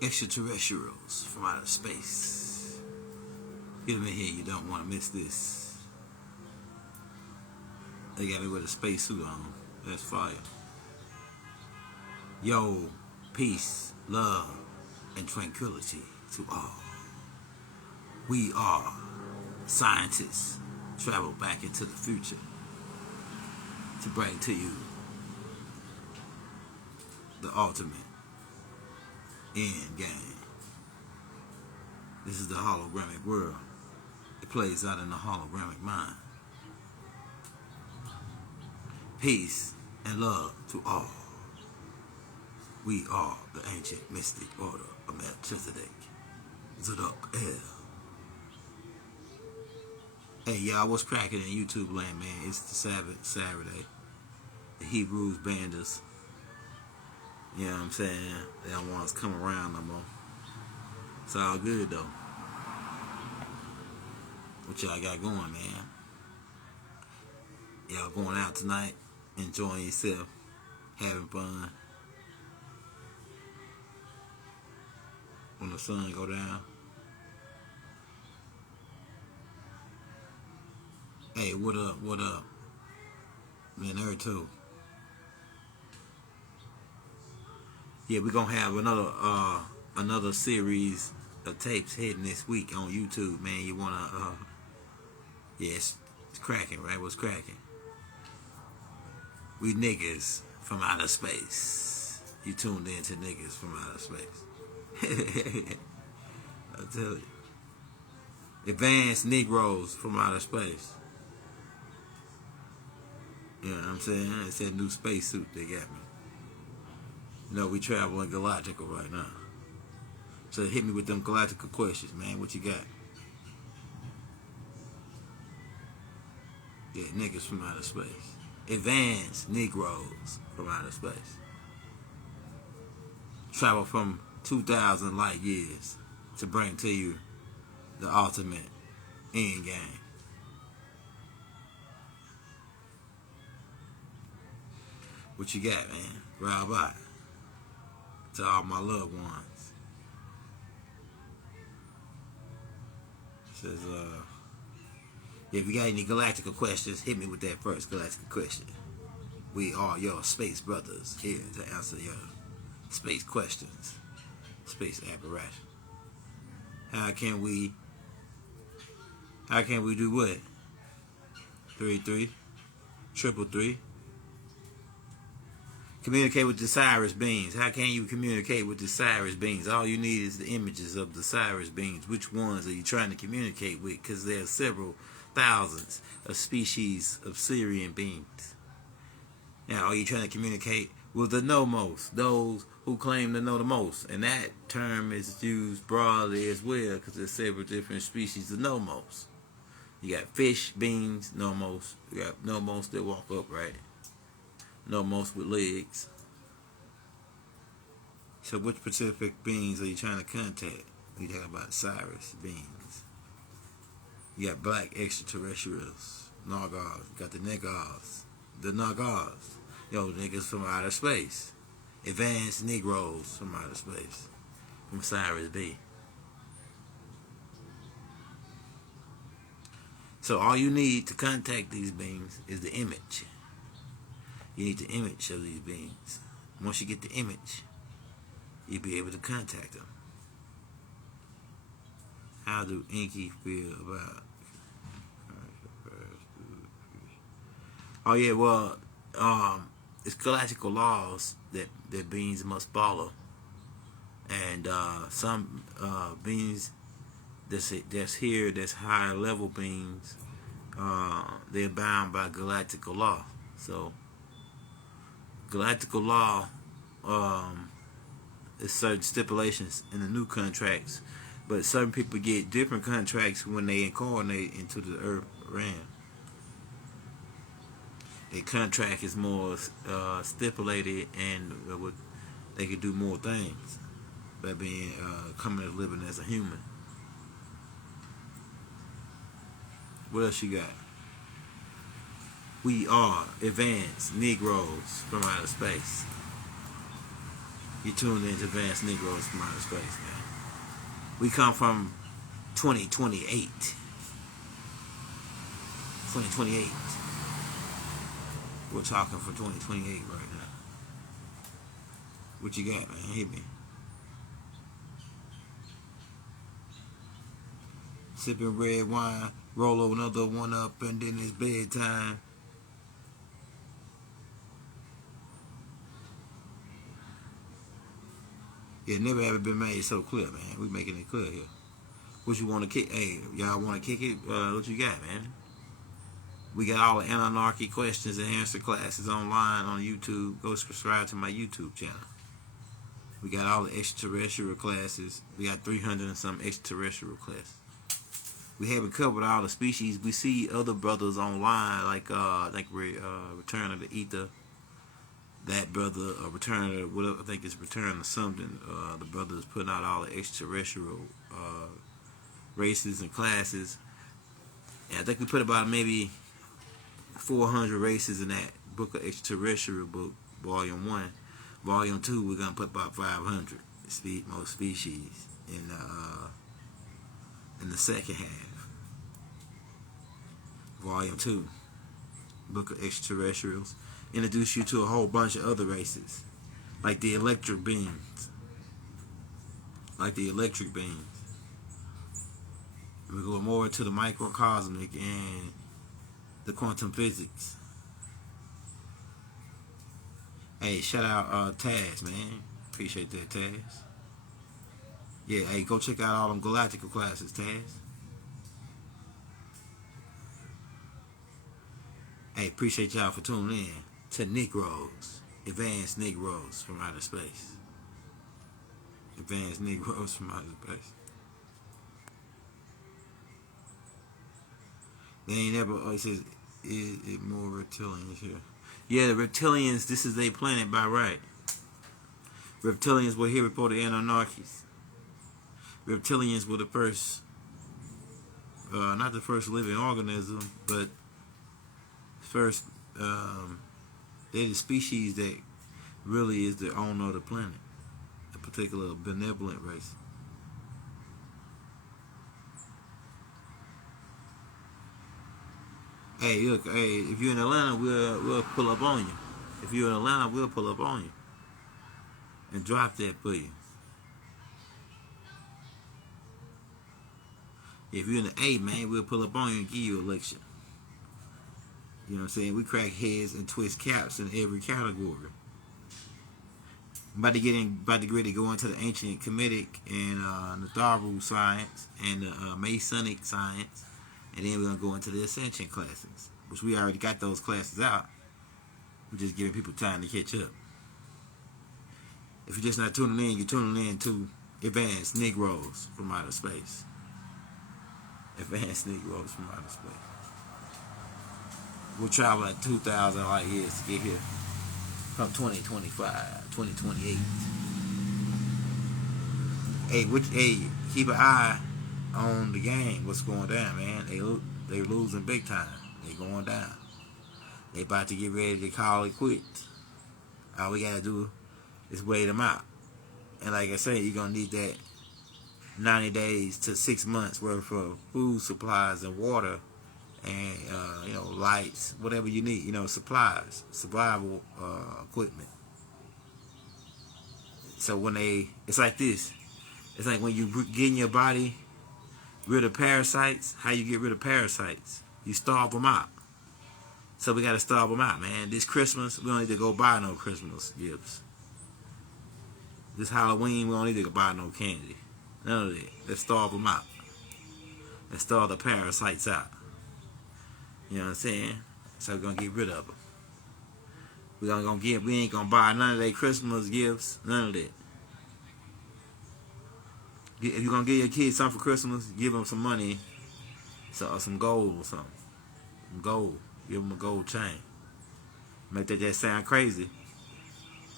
Extraterrestrials from outer space. Get them in here, you don't want to miss this. They got me with a spacesuit on. That's fire. Yo, peace, love, and tranquility to all. We are scientists travel back into the future to bring to you the ultimate end game. This is the hologramic world. It plays out in the hologramic mind. Peace and love to all. We are the ancient mystic order of Melchizedek. Zadok El. Hey y'all, what's cracking in YouTube land, man? It's the Sabbath, Saturday. The Hebrews banned us. You know what I'm saying? They don't want us to come around no more. It's all good though. What y'all got going, man? Y'all going out tonight, enjoying yourself, having fun. When the sun go down. Hey, what up, what up? Man, her too. Yeah, we're gonna have another series of tapes hitting this week on YouTube, man. You wanna yeah, it's cracking, right? What's cracking? We niggas from outer space. You tuned in to niggas from outer space. I tell you. Advanced Negroes from outer space. You know what I'm saying? It's that new spacesuit they got me. You know, we traveling Galactic right now. So hit me with them Galactic questions, man. What you got? Yeah, niggas from outer space. Advanced Negroes from outer space. Travel from 2,000 light years to bring to you the ultimate end game. What you got, man? Right by. To all my loved ones. Says, yeah, if you got any Galactica questions, hit me with that first Galactica question. We are your space brothers here to answer your space questions. Space apparatus. How can we do what? 3333. Communicate with the Cyrus beings. How can you communicate with the Cyrus beings? All you need is the images of the Cyrus beings. Which ones are you trying to communicate with? Because there are several thousands of species of Syrian beings. Now, are you trying to communicate with the know-most, those who claim to know the most? And that term is used broadly as well because there's several different species of know-most. You got fish beings, know-most. You got know-most that walk upright. Know-most with legs. So which specific beings are you trying to contact? We talk about Cyrus beings. You got black extraterrestrials, Nagars. You got the Negars, the Nagars. Yo, niggas from outer space. Advanced Negroes from outer space. From Cyrus B. So all you need to contact these beings is the image. You need the image of these beings. Once you get the image, you'll be able to contact them. How do Inky feel about? Oh yeah, well, it's galactical laws that beings must follow, and some beings that's here, that's higher level beings, they're bound by galactical law. So galactical law is certain stipulations in the new contracts, but certain people get different contracts when they incarnate into the earth realm. Their contract is more stipulated, and they can do more things by being coming and living as a human. What else you got? We are advanced Negroes from outer space. You tuned into Advanced Negroes from Outer Space, man. We come from 2028. 2028. We're talking for 2028 right now. What you got, man? Hit me. Sipping red wine, roll another one up, and then it's bedtime. It never ever been made so clear, man. We making it clear here. What you want to kick? Hey, y'all want to kick it? What you got, man? We got all the anarchy questions and answer classes online on YouTube. Go subscribe to my YouTube channel. We got all the extraterrestrial classes. We got 300 and some extraterrestrial classes. We haven't covered all the species. We see other brothers online, like Return of the Ether. That brother, Return of whatever, I think it's Return of something. The brother is putting out all the extraterrestrial races and classes. And I think we put about maybe 400 races in that book of extraterrestrial book, volume 1. Volume 2, we're gonna put about 500 most species in the second half. Volume 2, book of extraterrestrials. Introduce you to a whole bunch of other races, like the electric beings. We go more into the microcosmic and the quantum physics. Hey, shout out Taz, man. Appreciate that, Taz. Yeah, hey, go check out all them Galactic classes, Taz. Hey, appreciate y'all for tuning in to Negroes, Advanced Negroes from Outer Space. Advanced Negroes from Outer Space. They ain't never, it says, is more reptilians here. Yeah, the reptilians, this is their planet by right. Reptilians were here before the Anunnakis. Reptilians were the first, not the first living organism, but first, they're the species that really is the owner of the planet. A particular benevolent race. Hey, look, hey, if you're in Atlanta, we'll pull up on you. If you're in Atlanta, we'll pull up on you and drop that for you. If you're in the A, man, we'll pull up on you and give you a lecture. You know what I'm saying? We crack heads and twist caps in every category. I'm about to really go into the ancient Kemetic and Natharu science and the Masonic science. And then we're going to go into the Ascension classes, which we already got those classes out. We're just giving people time to catch up. If you're just not tuning in, you're tuning in to Advanced Negroes from Outer Space. Advanced Negroes from Outer Space. We'll travel at 2,000 light years to get here from 2025, 2028. Hey, keep an eye on the game. What's going down, man? They losing big time. They going down. They about to get ready to call it quits. All we gotta do is wait them out. And like I say, you're gonna need that 90 days to 6 months worth of food supplies and water and lights, whatever you need, supplies, survival equipment. So it's like this. It's like when you get in your body rid of parasites. How you get rid of parasites? You starve them out. So we gotta starve them out, man. This Christmas, we don't need to go buy no Christmas gifts. This Halloween, we don't need to go buy no candy. None of that. Let's starve them out. Let's starve the parasites out. You know what I'm saying? So we're gonna get rid of them. We ain't gonna buy none of their Christmas gifts. None of that. If you're gonna give your kids something for Christmas, give them some money, some gold or something. Some gold. Give them a gold chain. Make that sound crazy,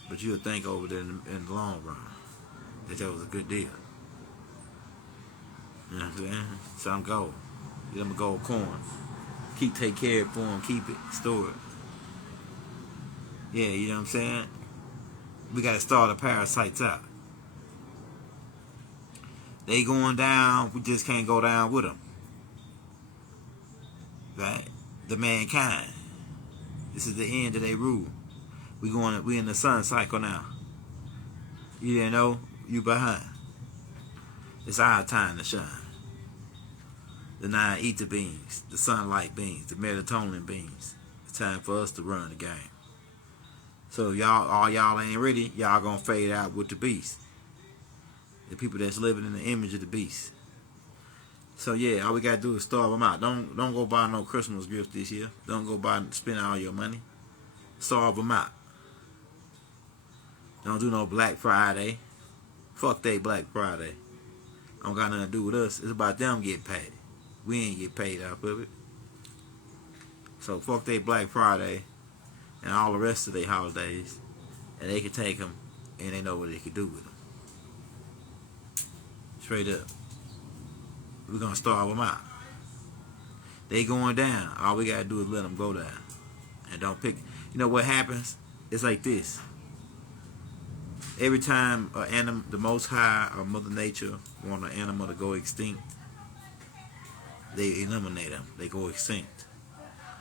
but you'll think over there in the long run that was a good deal. You know what I'm saying? Some gold. Give them a gold coin. Take care of it for them. Keep it. Store it. Yeah, you know what I'm saying? We got to start the parasites out. They going down. We just can't go down with them. Right? The mankind. This is the end of their rule. We in the sun cycle now. You didn't know? You behind. It's our time to shine. The 9 ether beings, the sunlight beings, the melatonin beings. It's time for us to run the game. So all y'all ain't ready, y'all gonna fade out with the beast. The people that's living in the image of the beast. So yeah, all we gotta do is starve them out. Don't go buy no Christmas gifts this year. Don't go buy spend all your money. Starve them out. Don't do no Black Friday. Fuck they Black Friday. Don't got nothing to do with us. It's about them getting paid. We ain't get paid off of it. So fuck they Black Friday and all the rest of their holidays, and they can take them and they know what they can do with them. Straight up. We're gonna starve them out. They going down. All we gotta do is let them go down. And don't pick. You know what happens? It's like this. Every time the Most High or Mother Nature want an animal to go extinct, they eliminate them. They go extinct.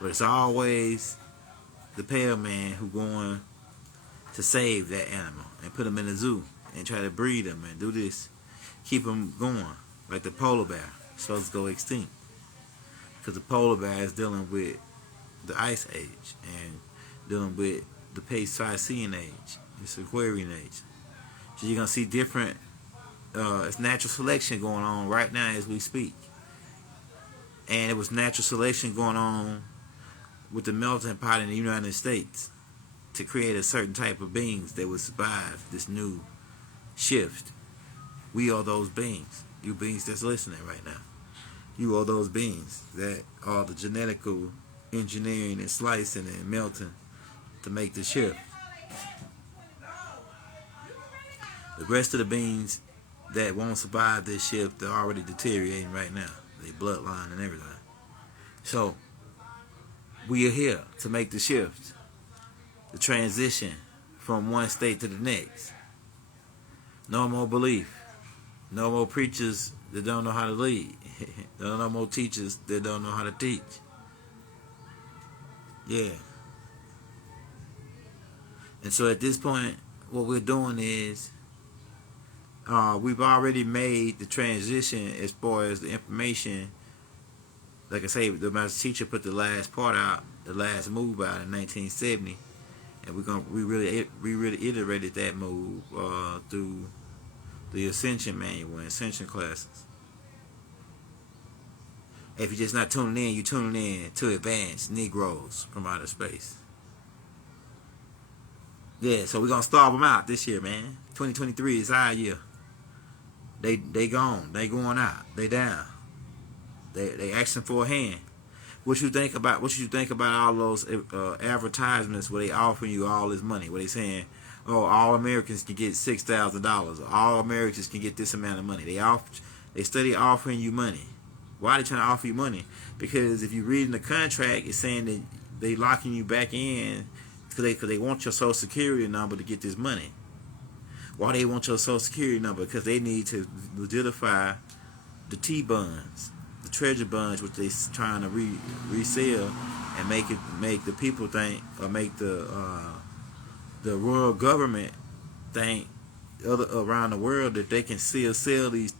But it's always the pale man who going to save that animal and put them in a zoo and try to breed them and do this, keep them going. Like the polar bear, supposed to go extinct because the polar bear is dealing with the ice age and dealing with the Pleistocene age, it's Aquarian age. So you're gonna see different. It's natural selection going on right now as we speak, and it was natural selection going on with the melting pot in the United States to create a certain type of beings that would survive this new shift. We are those beings. You beings that's listening right now. You are those beings that are the genetical engineering and slicing and melting to make the shift. The rest of the beings that won't survive this shift, they're already deteriorating right now. Their bloodline and everything. So, we are here to make the shift. The transition from one state to the next. No more belief. No more preachers that don't know how to lead. No more teachers that don't know how to teach. Yeah. And so at this point, what we're doing is we've already made the transition as far as the information. Like I say, the master teacher put the last part out, the last move out in 1970, and we really iterated that move through the Ascension Manual and Ascension classes. If you're just not tuning in, you're tuning in to Advanced Negroes from Outer Space. Yeah, so we're gonna starve them out this year, man. 2023 is our year. They gone. They going out. They down. They asking for a hand. What you think about all those advertisements where they offering you all this money? Where they saying, oh, all Americans can get $6,000. All Americans can get this amount of money. They study offering you money. Why are they trying to offer you money? Because if you read in the contract, it's saying that they locking you back in because they want your Social Security number to get this money. Why they want your Social Security number? Because they need to legitify the T-bonds, the treasure bonds, which they trying to resell and make the people think, or make the world government think around the world that they can still sell these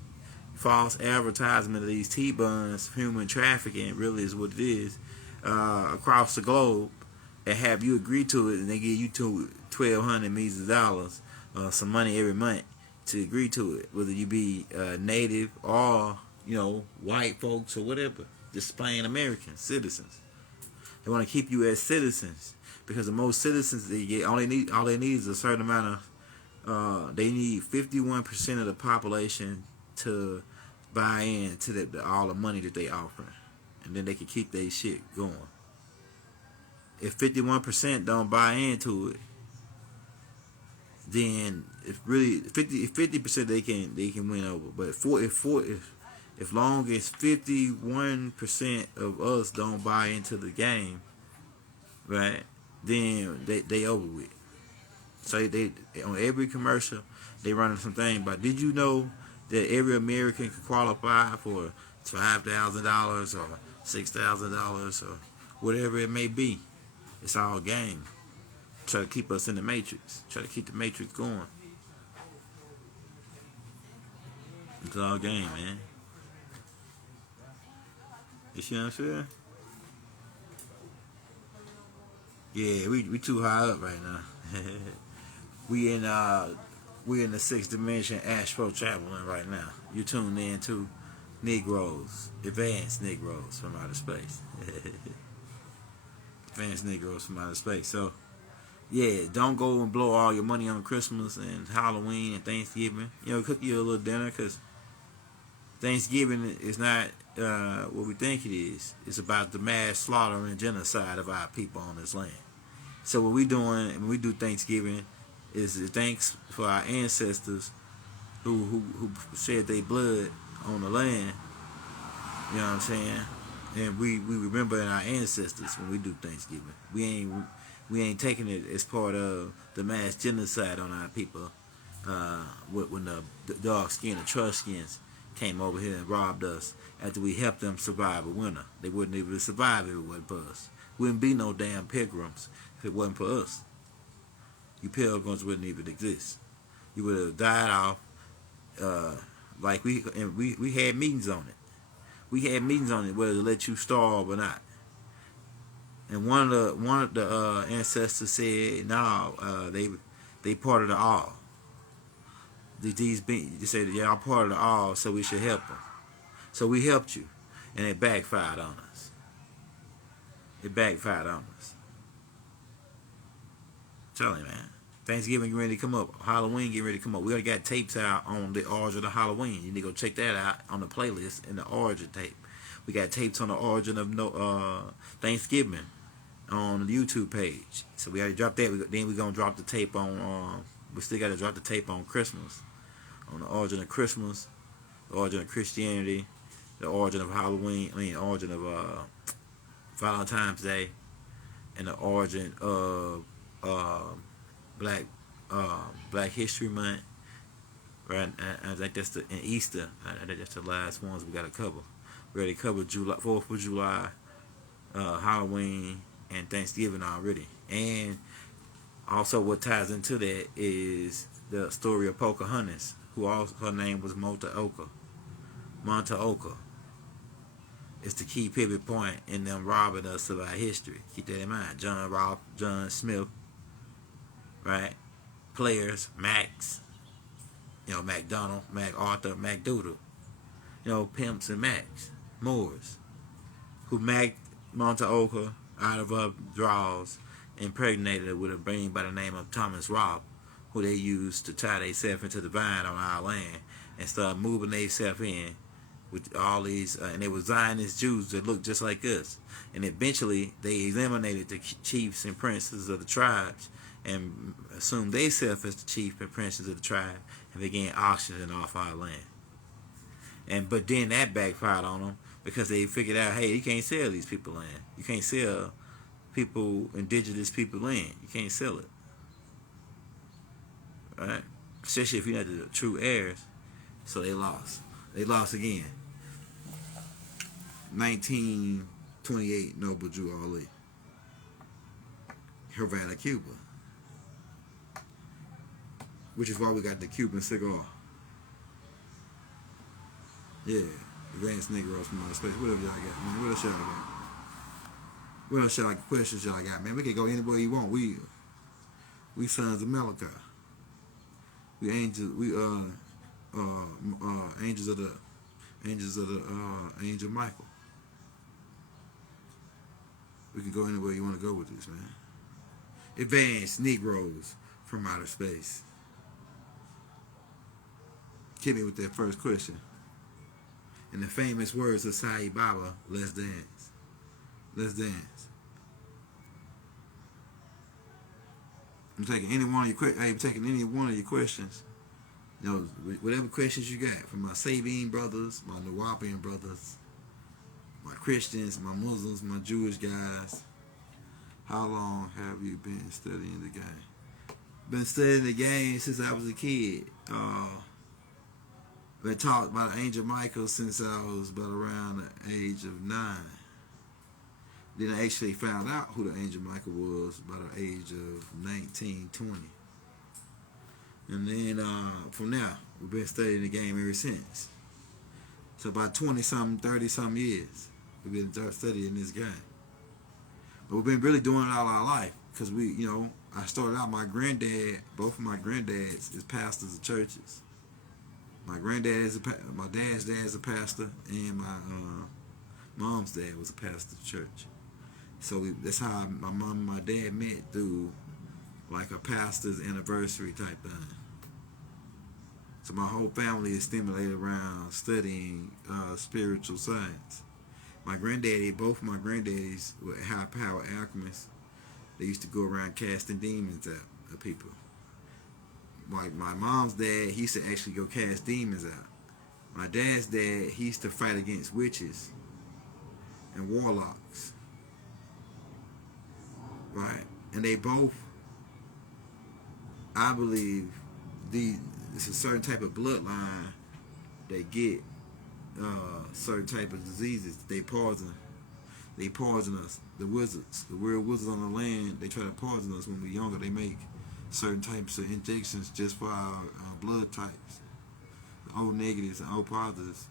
false advertisement of these T-bonds, human trafficking, really is what it is, across the globe, and have you agree to it, and they give you $1,200 measly dollars, some money every month to agree to it, whether you be native or white folks or whatever, just plain American citizens. They want to keep you as citizens because the most citizens they get, all they need is a certain amount of. They need 51% of the population to buy in to all the money that they offering, and then they can keep their shit going. If 51% don't buy into it, then if really 50% they can win over. But if long as 51% of us don't buy into the game, right, then they over with. So they on every commercial they running something about. Did you know that every American can qualify for $5,000 or $6,000 or whatever it may be? It's all game. Try to keep us in the matrix. Try to keep the matrix going. It's all game, man. You see what I'm saying? Yeah, we too high up right now. we in the sixth dimension astro traveling right now. You tuned in to Negroes, advanced Negroes from outer space. Advanced Negroes from outer space. So yeah, don't go and blow all your money on Christmas and Halloween and Thanksgiving. You know, cook you a little dinner, because Thanksgiving is not what we think it is. It's about the mass slaughter and genocide of our people on this land. So what we doing when we do Thanksgiving is thanks for our ancestors who shed their blood on the land. You know what I'm saying? And we remember our ancestors when we do Thanksgiving. We ain't taking it as part of the mass genocide on our people. When the dark skin, the Truskins, came over here and robbed us after we helped them survive a winter. They wouldn't even survive if it wasn't for us. Wouldn't be no damn pilgrims if it wasn't for us. You pilgrims wouldn't even exist. You would have died off. Like we had meetings on it. We had meetings on it whether to let you starve or not. And one of the ancestors said, "No, they part of the all. These beings, they said, yeah, I'm part of the all, so we should help them. So we helped you, and it backfired on us. It backfired on us. Tell you, man. Thanksgiving getting ready to come up. Halloween getting ready to come up. We already got tapes out on the origin of Halloween. You need to go check that out on the playlist in the origin tape. We got tapes on the origin of Thanksgiving on the YouTube page. So we already dropped that. Then we're going to drop the tape on, we still got to drop the tape on Christmas. On the origin of Christmas, the origin of Christianity, the origin of Halloween, the origin of Valentine's Day, and the origin of Black History Month. Right, I think that's and Easter. I think that's the last ones we got to cover. We already covered 4th of July, Halloween, and Thanksgiving already. And also what ties into that is the story of Pocahontas, who also, her name was Montaoka. It's the key pivot point in them robbing us of our history. Keep that in mind. John Smith, right? Players, Max, MacDonald, MacArthur, MacDoodle, pimps and Max, Moors, who Mac Montaoka out of her drawers impregnated her with a being by the name of Thomas Robb, who they used to tie themselves into the vine on our land and start moving themselves in with all these, and they were Zionist Jews that looked just like us. And eventually they eliminated the chiefs and princes of the tribes and assumed themselves as the chief and princes of the tribe and began auctioning off our land. But then that backfired on them because they figured out, hey, you can't sell these people land. You can't sell indigenous people land. You can't sell it. Right? Especially if you're not the true heirs. So they lost. They lost again. 1928, Noble Drew Ali. Havana, Cuba. Which is why we got the Cuban cigar. Yeah. Advanced Negroes from outer space. Whatever y'all got, man. What else y'all got? What else y'all questions y'all got, man? We can go anywhere you want. We sons of Malachi. We angels. We angels of the angel Michael. We can go anywhere you want to go with this, man. Advanced Negroes from outer space. Hit me with that first question. In the famous words of Sai Baba, let's dance. Let's dance. I'm taking any one of your questions. Whatever questions you got from my Sabine brothers, my Nuwapian brothers, my Christians, my Muslims, my Jewish guys. How long have you been studying the game? Been studying the game since I was a kid. Been taught about Angel Michael since I was about around the age of 9. Then I actually found out who the Angel Michael was about the age of 19, 20. And then from there, we've been studying the game ever since. So about 20-something, 30-something years, we've been studying this game. But we've been really doing it all our life. Because I started out, my granddad, both of my granddads is pastors of churches. My dad's dad is a pastor, and my mom's dad was a pastor of church. So that's how my mom and my dad met, through like a pastor's anniversary type thing. So my whole family is stimulated around studying spiritual science. Both of my granddaddies were high-power alchemists. They used to go around casting demons out of people. My mom's dad, he used to actually go cast demons out. My dad's dad, he used to fight against witches and warlocks. Right? And they both, I believe, it's a certain type of bloodline that get certain type of diseases. They poison us. The wizards, the real wizards on the land, they try to poison us when we're younger. They make certain types of injections just for our blood types, the O negatives and O positives.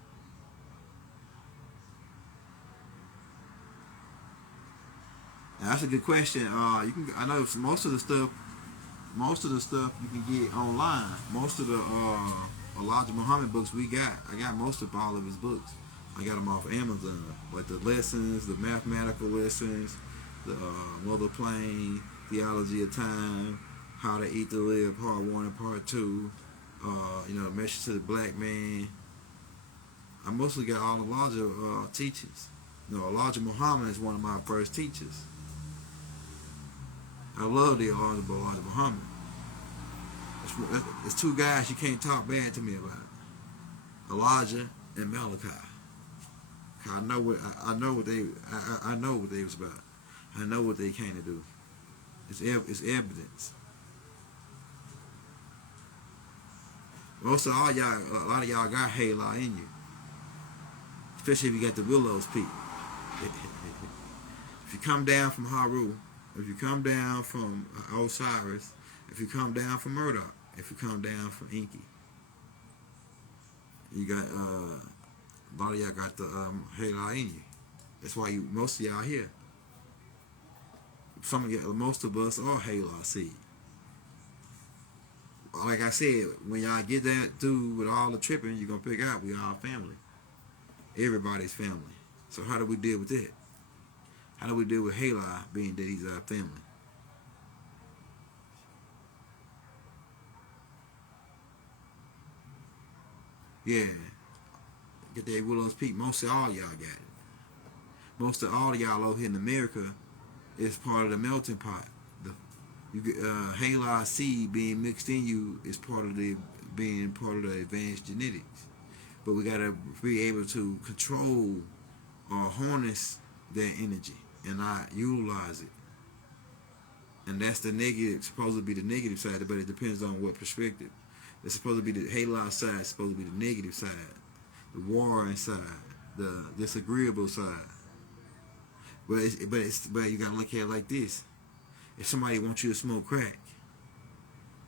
Now, that's a good question. I know most of the stuff you can get online. Most of the Elijah Muhammad books I got most of all of his books. I got them off Amazon, like the lessons, the mathematical lessons, the mother plane, theology of time, how to eat to live, part 1 and part 2, message to the black man. I mostly got all Elijah teachings. Elijah Muhammad is one of my first teachers. I love the Elijah Muhammad. It's two guys you can't talk bad to me about. Elijah and Malachi. I know what they was about. I know what they came to do. It's evidence. Most of all y'all, a lot of y'all got Halo in you, especially if you got the Willow's Peak. If you come down from Haru, if you come down from Osiris, if you come down from Murdoch, if you come down from Enki, you got a lot of y'all got the Halo in you. That's why most of y'all here. Most of us are Halo seed. Like I said, when y'all get that through with all the tripping, you're gonna pick out we all family. Everybody's family. So how do we deal with that? How do we deal with Halo being that he's our family? Yeah. Get that Willow's Peak. Most of all y'all got it. Most of all y'all over here in America is part of the melting pot. Halo seed being mixed in you is being part of the advanced genetics. But we gotta be able to control or harness that energy and not utilize it. And that's supposed to be the negative side, but it depends on what perspective. It's supposed to be the Halo side, it's supposed to be the negative side, the warring side, the disagreeable side. But you gotta look at it like this. If somebody wants you to smoke crack,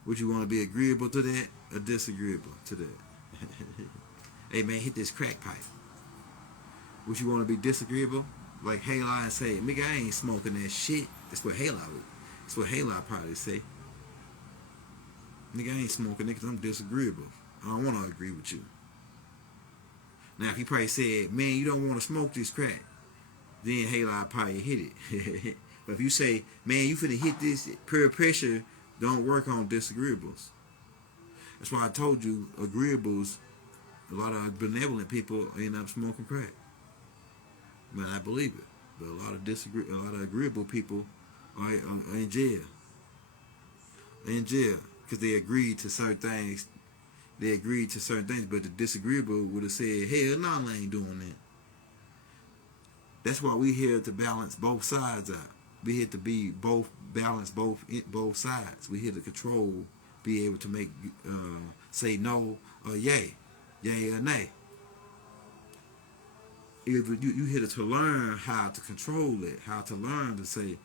would you want to be agreeable to that or disagreeable to that? Hey man, hit this crack pipe. Would you want to be disagreeable? Like Halo and say, nigga, I ain't smoking that shit. That's what Halo would. That's what Halo probably say. Nigga, I ain't smoking it because I'm disagreeable. I don't want to agree with you. Now, if he probably said, man, you don't want to smoke this crack, then Halo probably hit it. But if you say, man, you finna hit this, peer pressure don't work on disagreeables. That's why I told you, agreeables, a lot of benevolent people end up smoking crack. Man, I believe it. But a lot of agreeable people are in jail. They're in jail because they agreed to certain things. But the disagreeable would have said, hell no, I ain't doing that. That's why we here to balance both sides out. We here to be both balance, both sides. We here to control, be able to make say no or yay or nay. If you here to learn how to control it, how to learn to say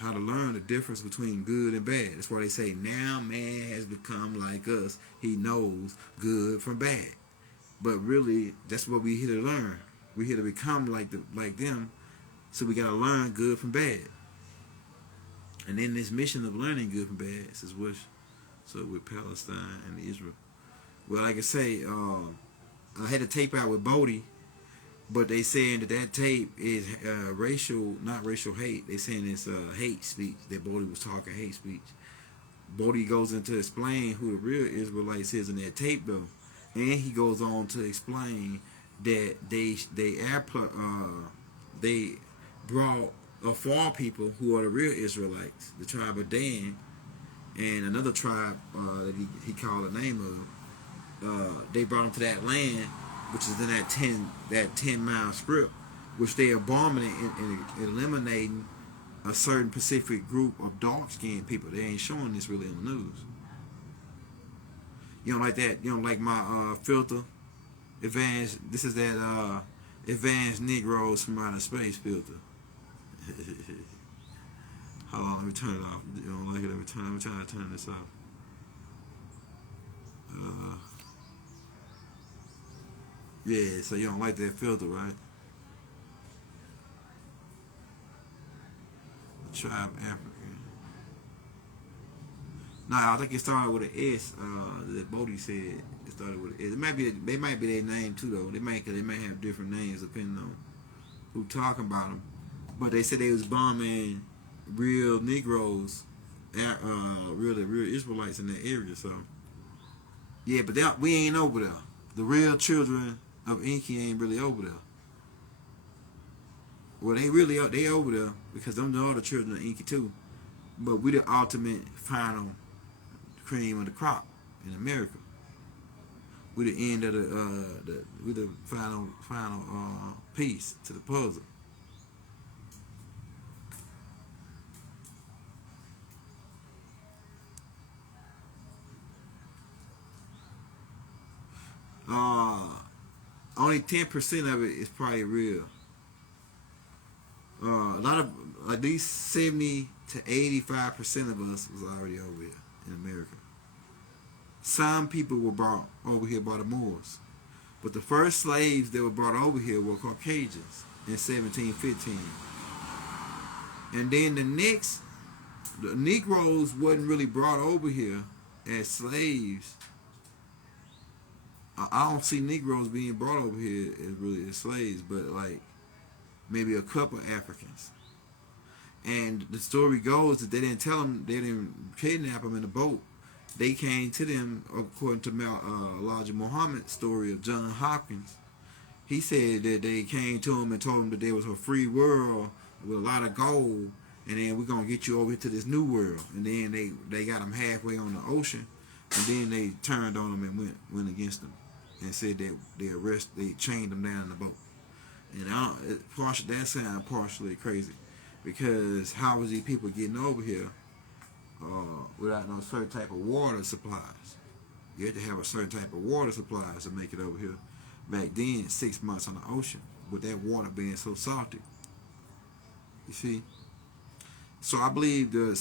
how to learn the difference between good and bad. That's why they say now man has become like us. He knows good from bad. But really, that's what we here to learn. We here to become like them. So we gotta learn good from bad. And in this mission of learning good from bad, this is what so with Palestine and Israel. Well, like I say, I had a tape out with Bodie, but they saying that tape is not racial hate. They saying it's hate speech. That Bodie was talking hate speech. Bodie goes into explain who the real Israelites is in that tape though, and he goes on to explain that they brought four people who are the real Israelites, the tribe of Dan, and another tribe that he called the name of. They brought them to that land, which is in that 10-mile strip, which they abominate and eliminating a certain Pacific group of dark-skinned people. They ain't showing this really on the news. You don't like that? You don't like my filter? Advanced. This is that advanced Negroes from outer space filter. Hold on, let me turn it off. You don't like it? Let me try to turn this off. Yeah, so you don't like that filter, right? Tribe African. Nah, I think it started with an S. That Bodie said it started with an S. They might be their name too, though. They might have different names depending on who talking about them. But they said they was bombing real Negroes, real Israelites in that area. So yeah, but we ain't over there. The real children of Inky ain't really over there. Well, they over there because them the other children of Inky too. But we the ultimate final cream of the crop in America. We the end of we the final piece to the puzzle. Only 10% of it is probably real. A lot of at least 70 to 85% of us was already over here in America. Some people were brought over here by the Moors, but the first slaves that were brought over here were Caucasians in 1715. And then the Negroes wasn't really brought over here as slaves. I don't see Negroes being brought over here as really as slaves, but like maybe a couple Africans. And the story goes that they didn't tell them, they didn't kidnap them in the boat. They came to them according to Elijah Muhammad's story of John Hopkins. He said that they came to him and told him that there was a free world with a lot of gold, and then we're gonna get you over here to this new world. And then they got them halfway on the ocean, and then they turned on them and went against them, and said that they chained them down in the boat. And that sounds partially crazy, because how was these people getting over here without no certain type of water supplies? You had to have a certain type of water supplies to make it over here. Back then, 6 months on the ocean, with that water being so salty. You see? So I believe the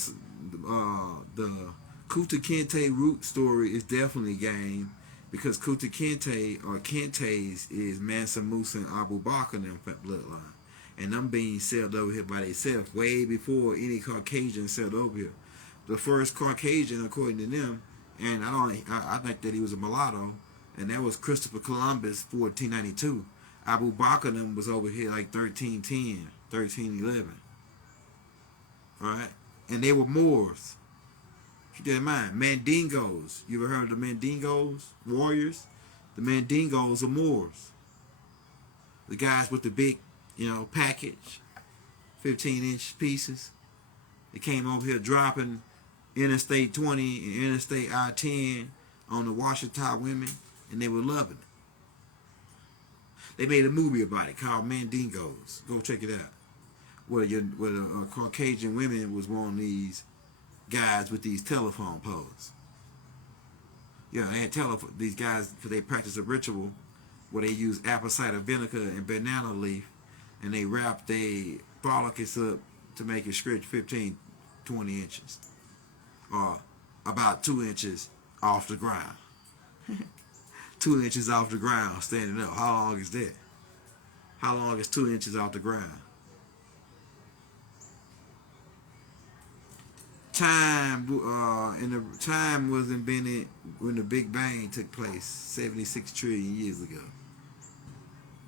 Kuta Kinte root story is definitely game, because Kuta Kinte or Kintes is Mansa Musa and Abu Bakr and them bloodline. And them being sailed over here by themselves way before any Caucasian sailed over here. The first Caucasian, according to them, and I think that he was a mulatto, and that was Christopher Columbus, 1492. Abu Bakr and them was over here like 1310, 1311. Alright? And they were Moors. Keep that in mind. Mandingos. You ever heard of the Mandingos? Warriors? The Mandingos are Moors. The guys with the big, package, 15-inch pieces. They came over here dropping Interstate 20 and Interstate I-10 on the Washita women, and they were loving it. They made a movie about it called Mandingos. Go check it out. where the Caucasian women was wanting these guys with these telephone poles. Yeah, they had these guys because they practiced a ritual where they use apple cider vinegar and banana leaf, and they wrap their follicles up to make it stretch 15, 20 inches, or about 2 inches off the ground. 2 inches off the ground standing up. How long is that? How long is 2 inches off the ground? Time was invented when the Big Bang took place 76 trillion years ago.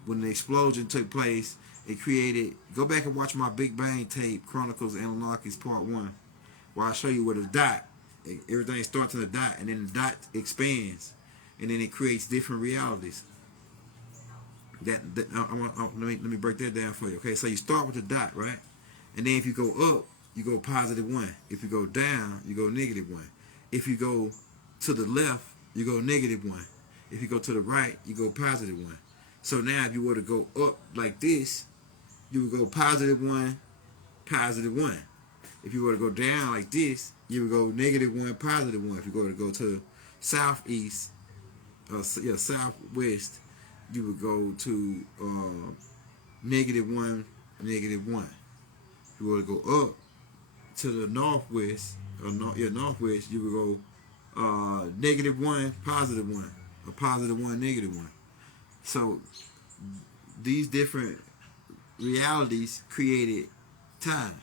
When the explosion took place, it created. Go back and watch my Big Bang tape, Chronicles and Anunnakis Part 1, where I show you where the dot, everything starts in a dot, and then the dot expands, and then it creates different realities. Let me break that down for you. Okay, so you start with the dot, right? And then if you go up, you go +1. If you go down, you go -1. If you go to the left, you go -1. If you go to the right, you go +1. So now if you were to go up like this, you would go +1, +1. If you were to go down like this, you would go -1, +1. If you were to go to southeast, southwest, you would go to -1, -1. If you were to go up to the northwest, northwest, you would go -1, +1, or +1, -1. So these different realities created time.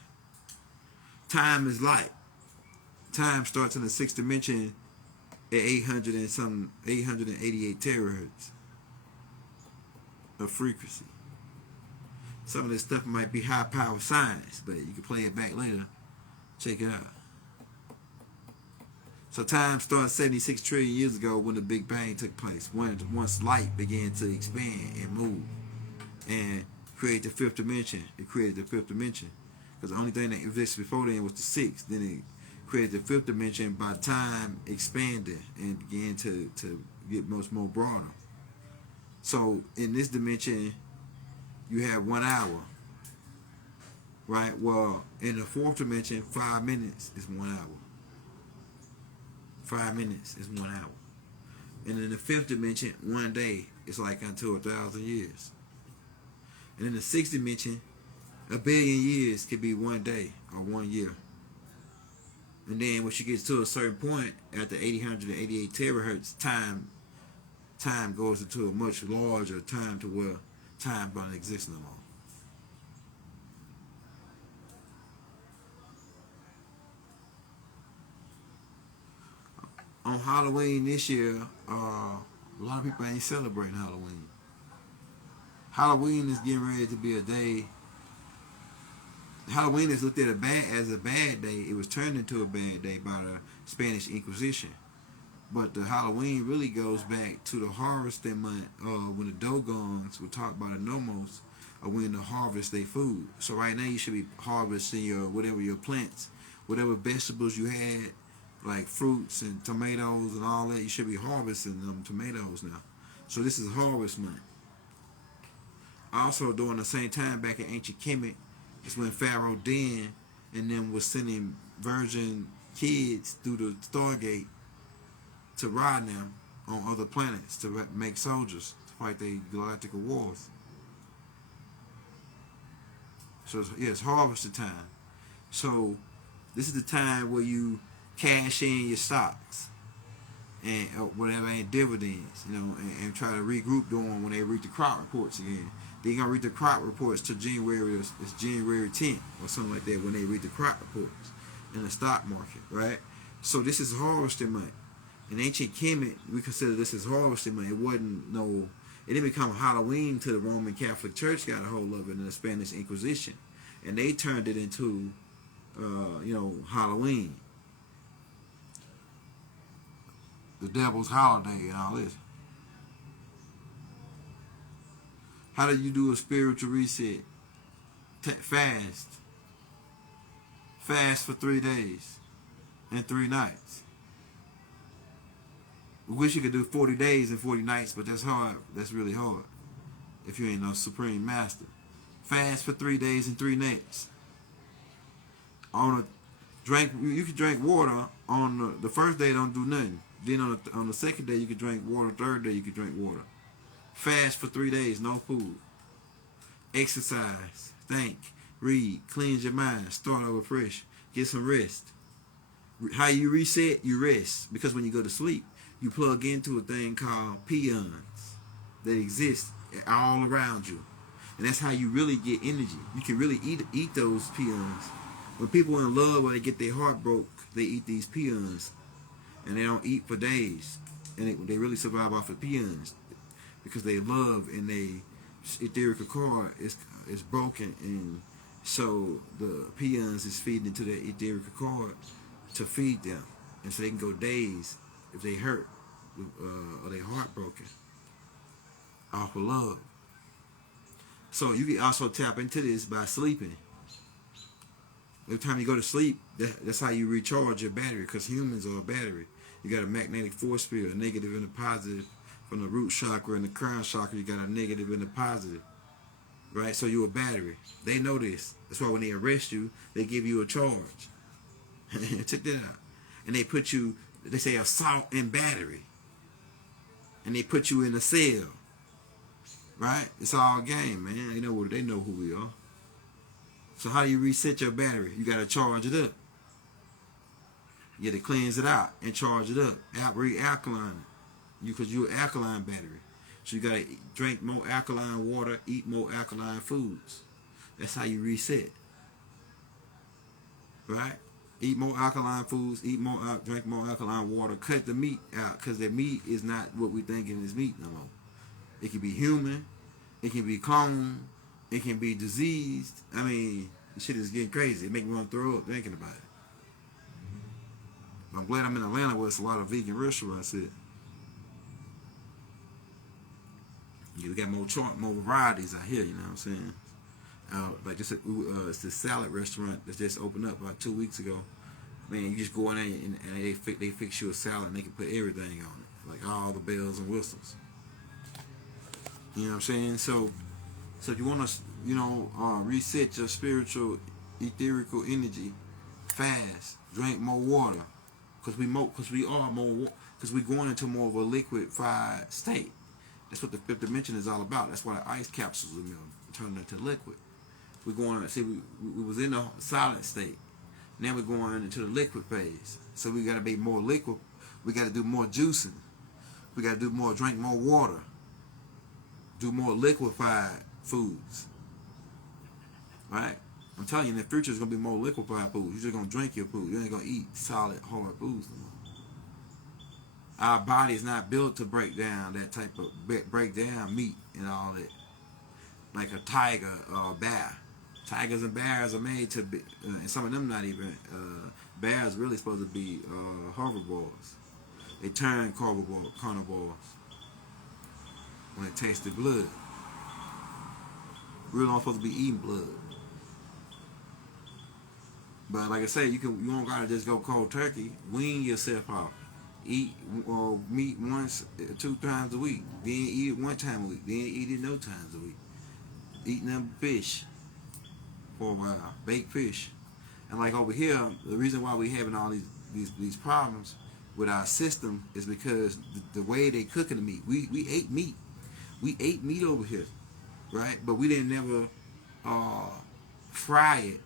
Time is light. Time starts in the 6th dimension at 888 terahertz of frequency. Some of this stuff might be high power science, but you can play it back later. Check it out. So time started 76 trillion years ago when the Big Bang took place. Once light began to expand and move and create the 5th dimension. It created the 5th dimension. Because the only thing that existed before then was the 6th. Then it created the 5th dimension by time expanded and began to get much more broader. So in this dimension, you have 1 hour. Right? Well, in the 4th dimension, 5 minutes is 1 hour. 5 minutes is 1 hour. And in the 5th dimension, 1 day is like unto 1,000 years. And in the 6th dimension, 1 billion years could be 1 day or 1 year. And then when she gets to a certain point, after 888 terahertz, time goes into a much larger time to where time doesn't exist no more. On Halloween this year, a lot of people ain't celebrating Halloween. Halloween is getting ready to be a day. Halloween is looked at as a bad day. It was turned into a bad day by the Spanish Inquisition. But the Halloween really goes back to the harvesting month when the Dogons were taught by the Nomos when to harvest their food. So right now you should be harvesting your plants, whatever vegetables you had, like fruits and tomatoes and all that. You should be harvesting them tomatoes now. So this is harvest month. Also during the same time back in ancient Kemet, it's when Pharaoh Den and them was sending virgin kids through the Stargate to ride them on other planets to make soldiers to fight the Galactic wars. So it's harvesting time. So this is the time where you cash in your stocks and whatever ain't dividends, and try to regroup during when they read the crop reports again. They ain't gonna read the crop reports till January 10th or something like that when they read the crop reports in the stock market, right? So this is harvesting month. In ancient Kemet, we consider this as harvesting month. It didn't become Halloween till the Roman Catholic Church got a hold of it in the Spanish Inquisition, and they turned it into, Halloween, the devil's holiday and all this. How do you do a spiritual reset? Fast. Fast for 3 days and 3 nights. We wish you could do 40 days and 40 nights, but that's hard. That's really hard if you ain't no supreme master. Fast for 3 days and 3 nights. On a drink, you can drink water on the first day. Don't do nothing. Then on the second day you can drink water. Third day you can drink water. Fast for 3 days, no food. Exercise, think, read, cleanse your mind, start over fresh, get some rest. How you reset? You rest. Because when you go to sleep, you plug into a thing called peons that exist all around you. And that's how you really get energy. You can really eat those peons. When people are in love or they get their heart broke, they eat these peons. And they don't eat for days. And they really survive off of peons. Because they love and they etherical cord is broken, and so the peons is feeding into that etherical cord to feed them, and so they can go days if they hurt or they heartbroken off of love. So you can also tap into this by sleeping. Every time you go to sleep, that's how you recharge your battery, because humans are a battery. You got a magnetic force field, a negative and a positive. From the root chakra and the crown chakra, you got a negative and a positive. Right? So you're a battery. They know this. That's why when they arrest you, they give you a charge. Check that out. And they say assault and battery. And they put you in a cell. Right? It's all game, man. They know who we are. So how do you reset your battery? You got to charge it up. You got to cleanse it out and charge it up. Re-alkaline it. Because you're an alkaline battery. So you got to drink more alkaline water, eat more alkaline foods. That's how you reset. Right? Eat more alkaline foods, drink more alkaline water, cut the meat out, because the meat is not what we thinking is meat no more. It can be human, it can be cloned, it can be diseased. I mean, the shit is getting crazy. It makes me want to throw up thinking about it. I'm glad I'm in Atlanta where it's a lot of vegan restaurants here. Yeah, we got more varieties out here, you know what I'm saying? Like this, it's this salad restaurant that just opened up about 2 weeks ago. Man, you just go in there and they fix you a salad and they can put everything on it, like all the bells and whistles. You know what I'm saying? So if you want to, reset your spiritual, etherical energy, fast, drink more water, because we're going into more of a liquefied state. That's what the fifth dimension is all about. That's why the ice capsules are turning into liquid. We're going, we was in a solid state. Now we're going into the liquid phase. So we got to be more liquid. We got to do more juicing. We got to drink more water. Do more liquefied foods. Right? I'm telling you, in the future, it's going to be more liquefied foods. You're just going to drink your food. You ain't going to eat solid, hard foods no more. Our body is not built to break down that type of meat and all that, like a tiger or a bear. Tigers and bears are made to be, and some of them not even. Bears really supposed to be herbivores. They turn carnivores when they taste the blood. We're not supposed to be eating blood. But like I say, you don't gotta just go cold turkey. Wean yourself off. Eat meat once, 2 times a week. Then eat it 1 time a week. Then eat it no times a week. Eat them fish for a while. Baked fish. And like over here, the reason why we having all these problems with our system is because the way they cooking the meat. We ate meat. We ate meat over here, right? But we didn't never fry it.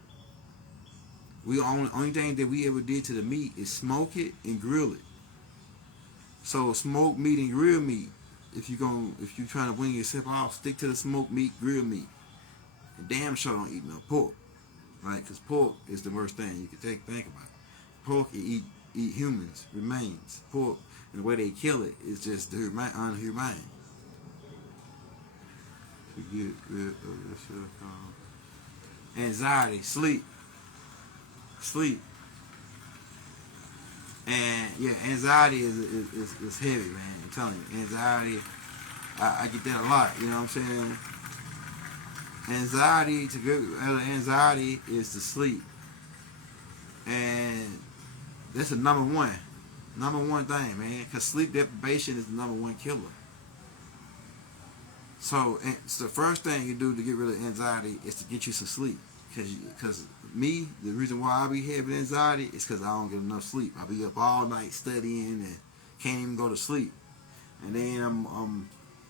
Only thing that we ever did to the meat is smoke it and grill it. So smoked meat and grilled meat. If you're trying to wing yourself off, stick to the smoked meat, grilled meat. And damn sure don't eat no pork, right? Because pork is the worst thing you can think about. Pork eat humans, remains. Pork and the way they kill it is just unhumane. To get rid of yourself. Anxiety, sleep. And yeah, anxiety is heavy, man. I'm telling you, anxiety. I get that a lot. You know what I'm saying? Anxiety is to sleep, and that's the number one thing, man. Cause sleep deprivation is the number 1 killer. So it's the first thing you do to get rid of anxiety is to get you some sleep. Because me, the reason why I be having anxiety is because I don't get enough sleep. I be up all night studying and can't even go to sleep. And then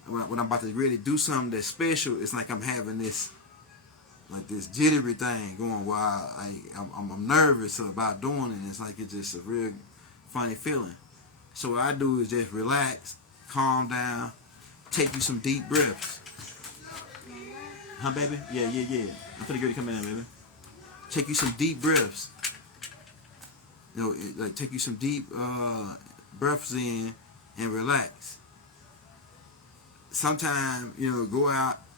when I'm about to really do something that's special, it's like I'm having this jittery thing going while I'm nervous about doing it. It's like it's just a real funny feeling. So what I do is just relax, calm down, take you some deep breaths. Huh, baby? Yeah. I'm finna get you come in, baby. Take you some deep breaths. Like take you some deep breaths in and relax. Sometimes, go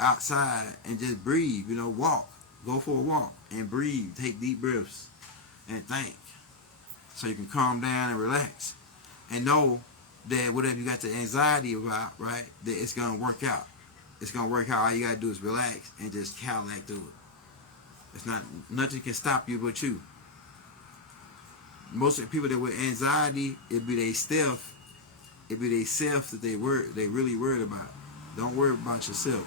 outside and just breathe, walk. Go for a walk and breathe. Take deep breaths and think. So you can calm down and relax. And know that whatever you got the anxiety about, right, that it's going to work out. It's going to work out. All you got to do is relax and just calculate through it. It's not, nothing can stop you but you. Most of the people that with anxiety, it be they self that they really worried about. Don't worry about yourself.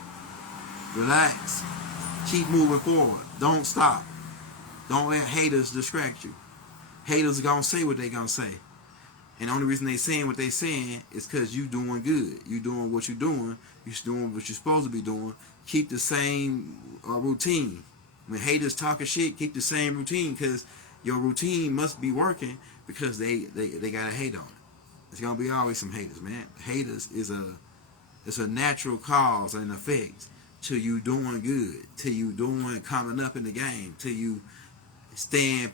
Relax. Keep moving forward. Don't stop. Don't let haters distract you. Haters are gonna say what they gonna say. And the only reason they saying what they saying is because you doing good. You doing what you're doing. You're doing what you're supposed to be doing. Keep the same routine. When haters talking shit, keep the same routine because your routine must be working because they got to hate on it. It's going to be always some haters, man. Haters is a natural cause and effect to you doing good, to you doing coming up in the game, to you staying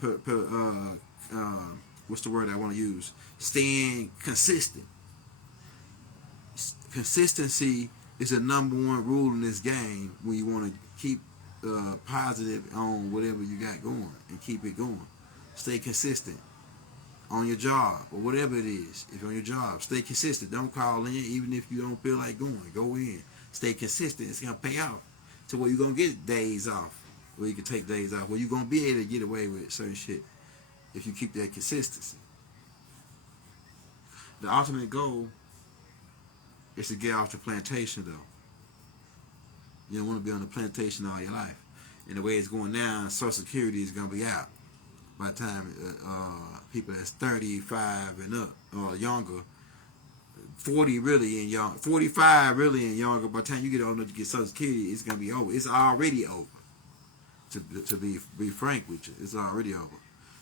what's the word I want to use? Staying consistent. Consistency is the number one rule in this game when you want to keep positive on whatever you got going and keep it going. Stay consistent on your job or whatever it is. If you're on your job, stay consistent. Don't call in even if you don't feel like going. Go in. Stay consistent. It's going to pay off to where you're going to get days off, where you can take days off, where you're going to be able to get away with certain shit if you keep that consistency. The ultimate goal is to get off the plantation, though. You don't want to be on the plantation all your life. And the way it's going now, Social Security is going to be out by the time people that's 35 and up or younger, 40 really and young, 45 really and younger. By the time you get old enough to get Social Security, it's going to be over. It's already over. To be frank with you, it's already over.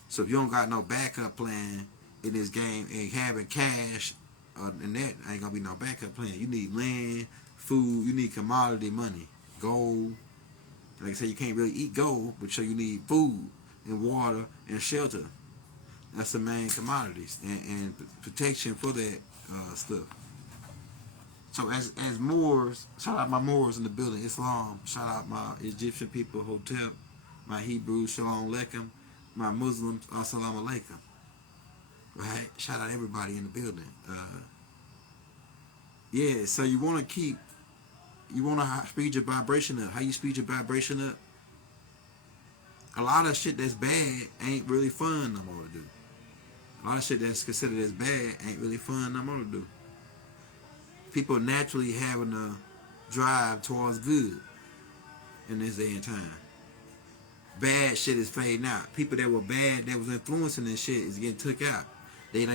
So if you don't got no backup plan in this game and having cash, and that ain't gonna be no backup plan. You need land, food, you need commodity money, gold. Like I said, you can't really eat gold, but so you need food and water and shelter. That's the main commodities and protection for that stuff. So as Moors, shout out my Moors in the building, Islam, shout out my Egyptian people, Hotep, my Hebrews, Shalom Aleichem, my Muslims, Assalamu Alaikum. Right? Shout out everybody in the building. Yeah, so you want to speed your vibration up. How you speed your vibration up? A lot of shit that's bad ain't really fun no more to do. A lot of shit that's considered as bad ain't really fun no more to do. People naturally having a drive towards good in this day and time. Bad shit is fading out. People that were bad, that was influencing this shit, is getting took out. They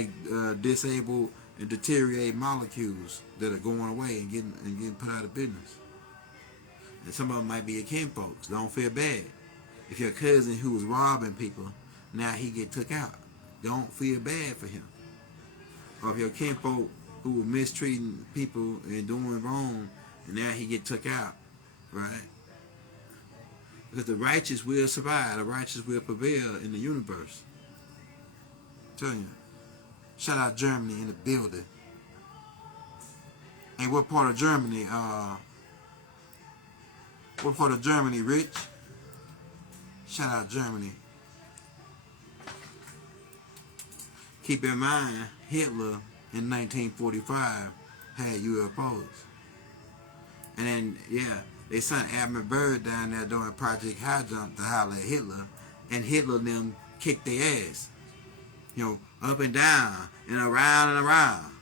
disable and deteriorate molecules that are going away and getting put out of business. And some of them might be your kinfolks. Don't feel bad. If your cousin who was robbing people, now he get took out. Don't feel bad for him. Or if your kinfolk who was mistreating people and doing wrong, and now he get took out, right? Because the righteous will survive. The righteous will prevail in the universe. I'm telling you. Shout out Germany in the building. And what part of Germany? What part of Germany, Rich? Shout out Germany. Keep in mind, Hitler in 1945 had UFOs. And then, yeah, they sent Admiral Byrd down there doing Project High Jump to holler at Hitler. And Hitler and them kicked their ass. Up and down and around.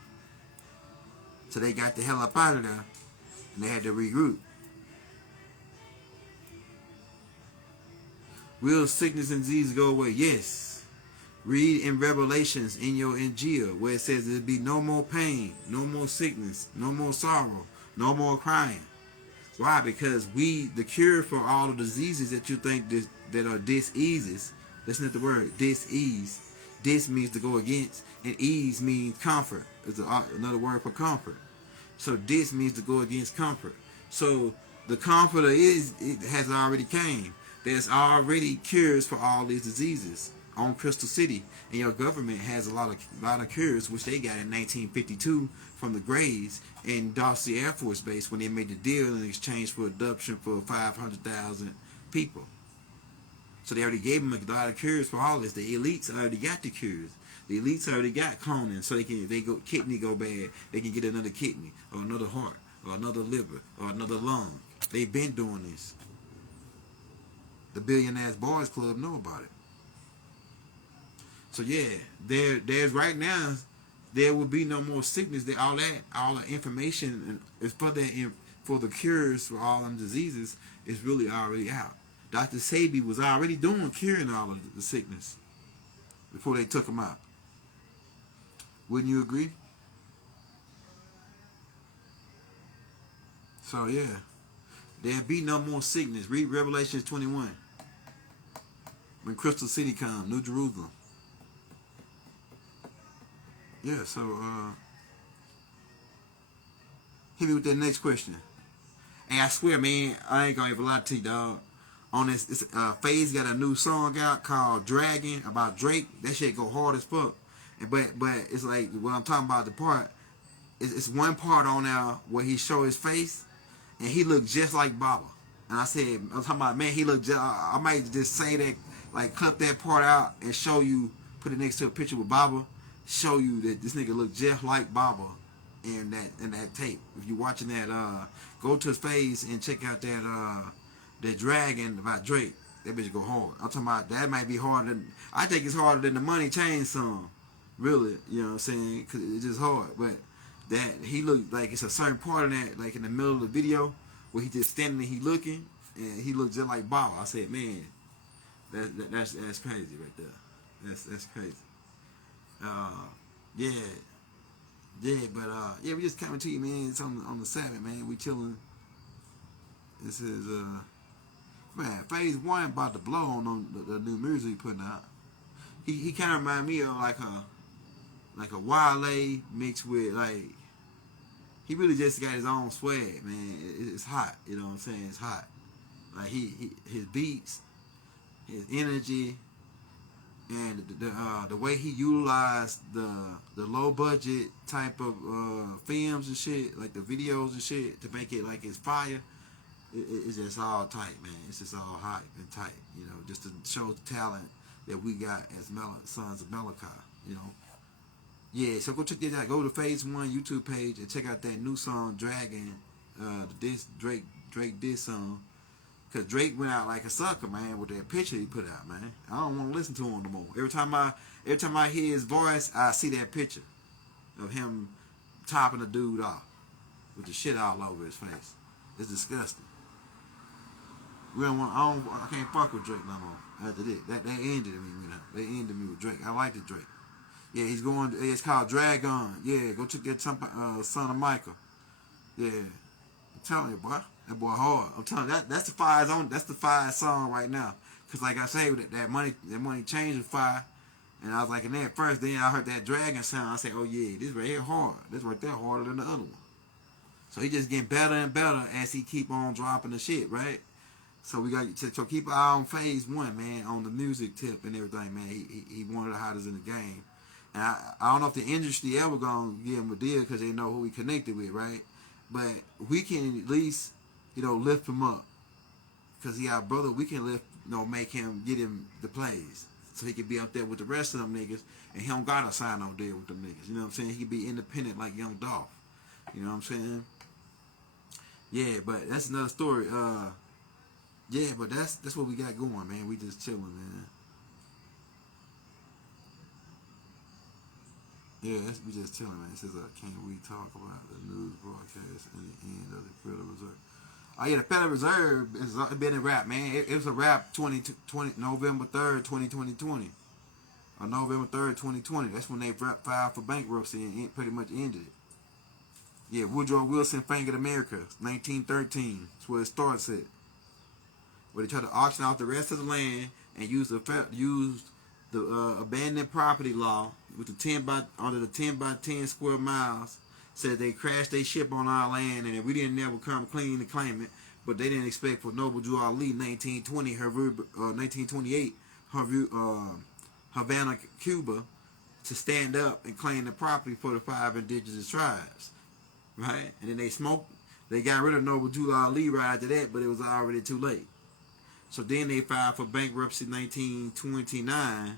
So they got the hell up out of there and they had to regroup. Will sickness and disease go away? Yes. Read in Revelations in your Injil where it says there'll be no more pain, no more sickness, no more sorrow, no more crying. Why? Because the cure for all the diseases that you think that are diseases, that's not the word, disease. Dis means to go against, and ease means comfort. It's another word for comfort. So dis means to go against comfort. So the comforter it has already came. There's already cures for all these diseases on Crystal City, and your government has a lot of cures, which they got in 1952 from the Grays in Dawsey Air Force Base when they made the deal in exchange for adoption for 500,000 people. So they already gave them a lot of cures for all this. The elites already got the cures. The elites already got cloning, so kidney go bad, they can get another kidney or another heart or another liver or another lung. They've been doing this. The Billionaires Boys Club know about it. So yeah, there's right now there will be no more sickness. All the information is for the cures for all them diseases is really already out. Dr. Sebi was already curing all of the sickness before they took him out. Wouldn't you agree? So yeah, there'll be no more sickness. Read Revelation 21. When Crystal City comes, New Jerusalem. Yeah, so hit me with that next question. And I swear, man, I ain't gonna ever lie to you, dog. On this FaZe got a new song out called Dragon about Drake. That shit go hard as fuck. But it's like what I'm talking about. The part it's one part on there where he show his face and he looked just like Baba. And I said, I'm talking about, man, he looked just. I might just say that, like, clip that part out and show you, put it next to a picture with Baba, show you that this nigga looked just like Baba in that tape. If you're watching that, go to his face and check out that Dragon about Drake. That bitch go hard. I'm talking about that might be harder than, I think it's harder than the Money Chain song. Really, you know what I'm saying? Cause it's just hard. But that he looked like it's a certain part of that, like in the middle of the video, where he just standing and he looking, and he looked just like Baba. I said, man, that's crazy right there. That's crazy. Yeah, but yeah, we just coming to you, man. It's on the Sabbath, man. We chilling. This is man, Phase 1 about to blow on the new music he putting out. He kind of remind me of like a Wale mixed with, like, he really just got his own swag, man. It's hot, you know what I'm saying? It's hot. Like his beats, his energy, and the way he utilized the low budget type of films and shit, like the videos and shit, to make it like it's fire. It's just all tight, man. It's just all hot and tight, you know, just to show the talent that we got as sons of Malachi, you know. Yeah, so go check that out. Go to Phase 1 YouTube page and check out that new song, Dragon, Drake diss song. Because Drake went out like a sucker, man, with that picture he put out, man. I don't want to listen to him no more. Every time I hear his voice, I see that picture of him topping the dude off with the shit all over his face. It's disgusting. I can't fuck with Drake no more. After that ended me, you know. They ended me with Drake. I like the Drake. Yeah, he's going. It's called Dragon. Yeah, go check that Son of Michael. Yeah, I'm telling you, boy, that boy hard. I'm telling you, that's the fire zone. That's the fire song right now. Cause like I say, that money changed fire. And I was like, in there first, then I heard that Dragon sound. I said, oh yeah, this right here hard. This right there harder than the other one. So he just getting better and better as he keep on dropping the shit, right? So we got to keep an eye on Phase 1, man, on the music tip and everything, man. He one of the hottest in the game. And I don't know if the industry ever gonna give him a deal because they know who he connected with, right? But we can at least, you know, lift him up because he our brother. We can make him, get him the plays so he can be up there with the rest of them niggas, and he don't gotta sign no deal with them niggas. You know what I'm saying? He can be independent like Young Dolph. You know what I'm saying? Yeah, but that's another story. Yeah, but that's what we got going, man. We just chilling, man. Yeah, we just chilling, man. It says, can we talk about the news broadcast and the end of the Federal Reserve? Oh yeah, the Federal Reserve has been a wrap, man. It was a wrap 2020 November 3rd, 2020. Or November 3rd, 2020. That's when they filed for bankruptcy and it pretty much ended it. Yeah, Woodrow Wilson Bank of America, 1913. That's where it starts at. Where they tried to auction off the rest of the land and use the abandoned property law with under the 10 by 10 square miles. Said they crashed their ship on our land and that we didn't never come clean to claim it. But they didn't expect for Noble Drew Ali 1928 Havana, Cuba, to stand up and claim the property for the 5 indigenous tribes, right? And then they got rid of Noble Drew Ali right after that, but it was already too late. So then they filed for bankruptcy 1929.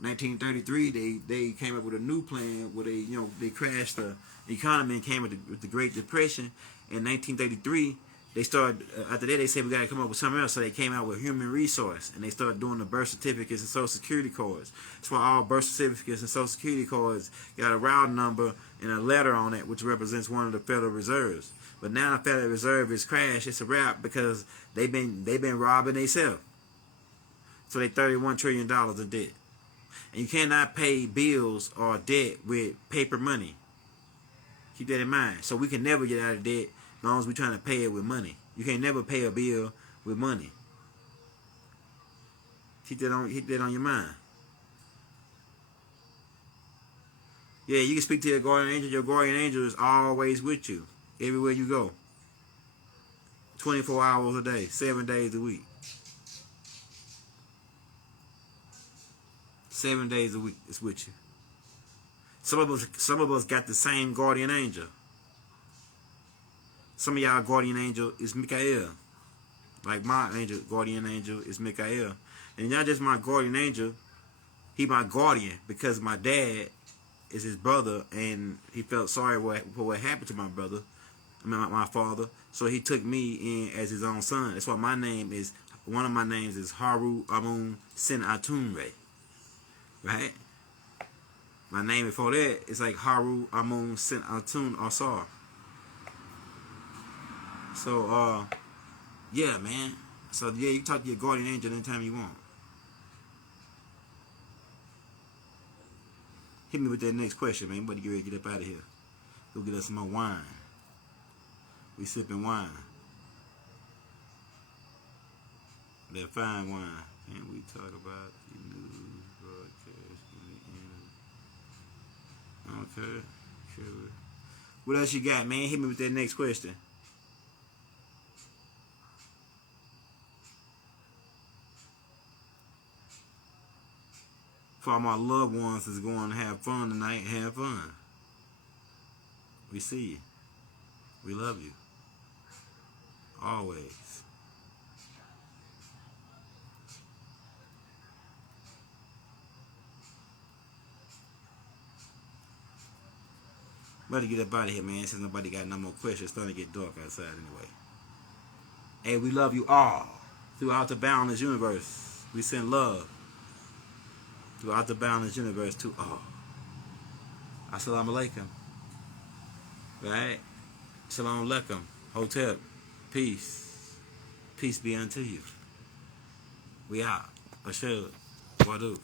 1933, they came up with a new plan where they crashed the economy and came with the Great Depression. In 1933, they started, after that they said we got to come up with something else, so they came out with human resource, and they started doing the birth certificates and social security cards. That's why all birth certificates and social security cards got a route number and a letter on it, which represents one of the Federal Reserves. But now the Federal Reserve is crashed. It's a wrap because they've been robbing themselves. So they $31 trillion in debt. And you cannot pay bills or debt with paper money. Keep that in mind. So we can never get out of debt as long as we're trying to pay it with money. You can't never pay a bill with money. Keep that on your mind. Yeah, you can speak to your guardian angel. Your guardian angel is always with you, everywhere you go. 24 hours a day, 7 days a week. 7 days a week, it's with you. Some of us got the same guardian angel. Some of y'all guardian angel is Michael. Like my guardian angel is Michael. And not just my guardian angel, he my guardian because my dad is his brother and he felt sorry for what happened to my brother, my father. So he took me in as his own son. That's why one of my names is Haru Amun Sin Atunre. Right? My name before that is like Haru Amun Sin Atun Asar. So, yeah, man. So, yeah, you can talk to your guardian angel anytime you want. Hit me with that next question, man. You better get ready to get up out of here. Go get us some more wine. We sipping wine. That fine wine. And we talk about the news broadcast in the end. Okay. Sure. What else you got, man? Hit me with that next question. For all my loved ones that's going to have fun tonight, have fun. We see you. We love you. Always. Better get up out of here, man, since nobody got no more questions. It's starting to get dark outside anyway. Hey, we love you all. Throughout the boundless universe, we send love. Throughout the boundless universe to all. Assalamu alaikum. Right? Shalom alaikum. Hotep. Peace. Peace be unto you. We out. Ashad. Wadu.